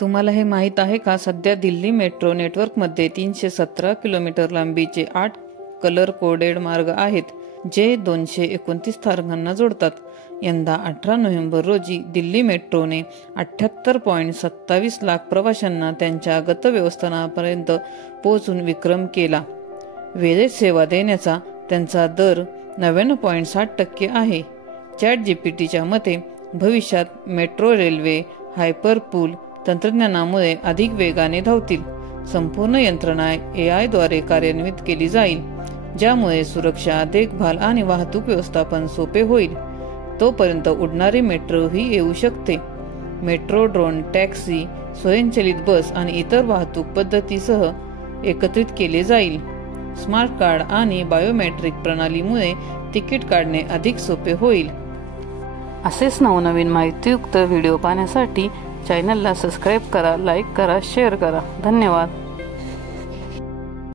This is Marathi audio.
तुम्हाला हे माहीत आहे का? सध्या दिल्ली मेट्रो नेटवर्कमध्ये 317 किलोमीटर लांबीचे 8 कलर कोडेड मार्ग आहेत, जे 229 स्थानकांना जोडतात. यंदा 18 नोव्हेंबर रोजी दिल्ली मेट्रोने 78.27 लाख प्रवाशांना त्यांच्या गंतव्यस्थानापर्यंत पोहोचून विक्रम केला. वेळेत सेवा देण्याचा त्यांचा दर 99.60% आहे. ChatGPTच्या मते, भविष्यात मेट्रो रेल्वे हायपरपूल तंत्रज्ञानामुळे अधिक वेगाने धावतील. संपूर्ण यंत्रणा AI द्वारे कार्यान्वित केली जाईल, ज्यामुळे सुरक्षा, देखभाल आणि वाहतूक व्यवस्थापन सोपे होईल. तोपर्यंत उडणारी मेट्रोही येऊ शकते. मेट्रो ड्रोन, टॅक्सी, स्वयंचलित बस आणि इतर वाहतूक पद्धतीसह एकत्रित केले जाईल. स्मार्ट कार्ड आणि बायोमेट्रिक प्रणालीमुळे तिकीट काढणे अधिक सोपे होईल. असेच नवनवीन माहितीयुक्त व्हिडिओ पाहण्यासाठी चॅनलला सबस्क्राईब करा, लाईक करा, शेअर करा. धन्यवाद.